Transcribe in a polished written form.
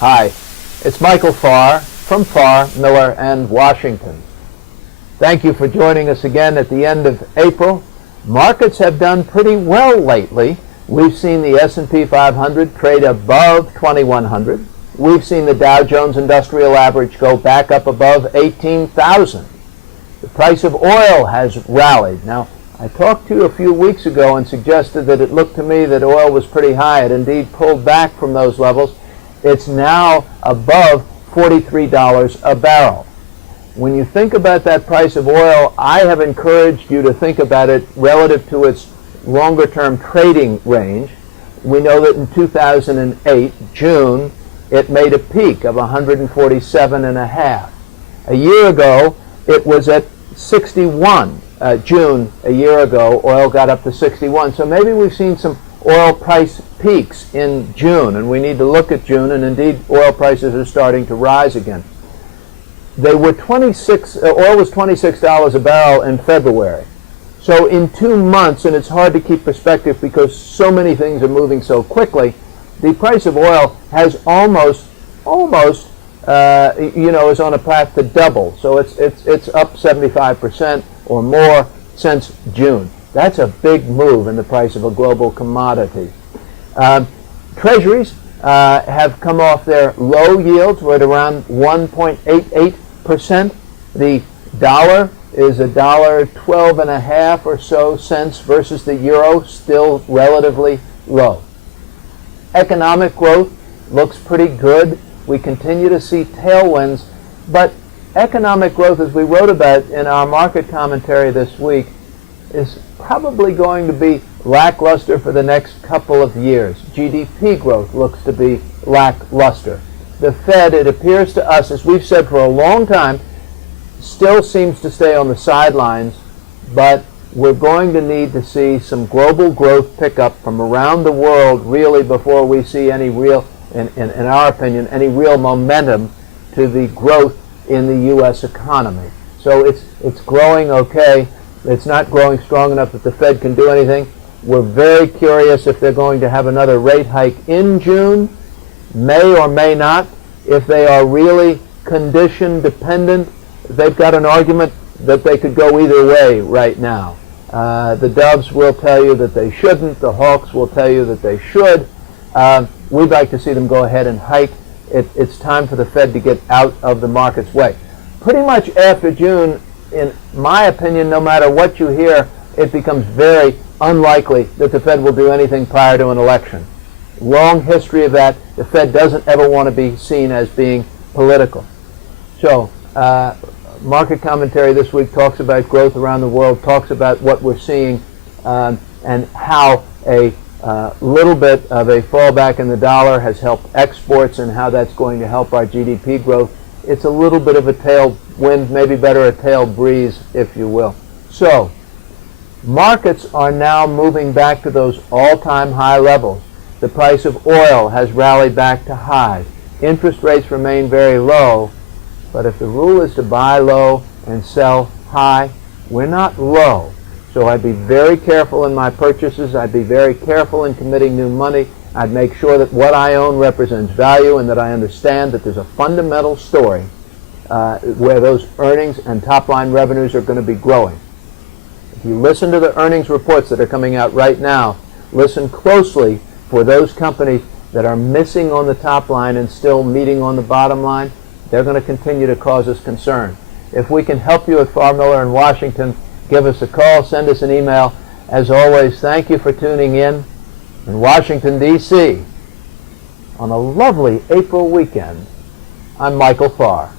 Hi, it's Michael Farr from Farr, Miller, and Washington. Thank you for joining us again at the end of April. Markets have done pretty well lately. We've seen the S&P 500 trade above 2,100. We've seen the Dow Jones Industrial Average go back up above 18,000. The price of oil has rallied. Now, I talked to you a few weeks ago and suggested that it looked to me that oil was pretty high. It indeed pulled back from those levels. It's now above $43 a barrel. When you think about that price of oil, I have encouraged you to think about it relative to its longer-term trading range. We know that in 2008, June, it made a peak of 147.5. A year ago, it was at 61. June a year ago, oil got up to 61. So maybe we've seen some oil price peaks in June, and we need to look at June, and indeed oil prices are starting to rise again. They were oil was $26 a barrel in February. So in 2 months, and it's hard to keep perspective because so many things are moving so quickly, the price of oil has almost is on a path to double. So it's up 75% or more since June. That's a big move in the price of a global commodity. Treasuries have come off their low yields. We're at around 1.88%. The dollar is $1.12.5 or so cents versus the euro, still relatively low. Economic growth looks pretty good. We continue to see tailwinds, but economic growth, as we wrote about in our market commentary this week, is probably going to be lackluster for the next couple of years. GDP growth looks to be lackluster. The Fed, it appears to us, as we've said for a long time, still seems to stay on the sidelines, but we're going to need to see some global growth pick up from around the world really before we see any real, in our opinion, any real momentum to the growth in the U.S. economy. So it's growing okay. It's not growing strong enough that the Fed can do anything. We're very curious if they're going to have another rate hike in June, may or may not. If they are really condition dependent, they've got an argument that they could go either way right now. The doves will tell you that they shouldn't. The hawks will tell you that they should. We'd like to see them go ahead and hike. It's time for the Fed to get out of the market's way. Pretty much after June, in my opinion, no matter what you hear, it becomes very unlikely that the Fed will do anything prior to an election. Long history of that. The Fed doesn't ever want to be seen as being political. So, market commentary this week talks about growth around the world, talks about what we're seeing, and how a little bit of a fallback in the dollar has helped exports and how that's going to help our GDP growth. It's a little bit of a tailwind, maybe better a tail breeze, if you will. So, markets are now moving back to those all-time high levels. The price of oil has rallied back to highs. Interest rates remain very low, but if the rule is to buy low and sell high, we're not low. So I'd be very careful in my purchases. I'd be very careful in committing new money. I'd make sure that what I own represents value and that I understand that there's a fundamental story where those earnings and top-line revenues are going to be growing. If you listen to the earnings reports that are coming out right now, listen closely for those companies that are missing on the top line and still meeting on the bottom line. They're going to continue to cause us concern. If we can help you at Farr, Miller, in Washington, give us a call, send us an email. As always, thank you for tuning in Washington, D.C. on a lovely April weekend. I'm Michael Farr.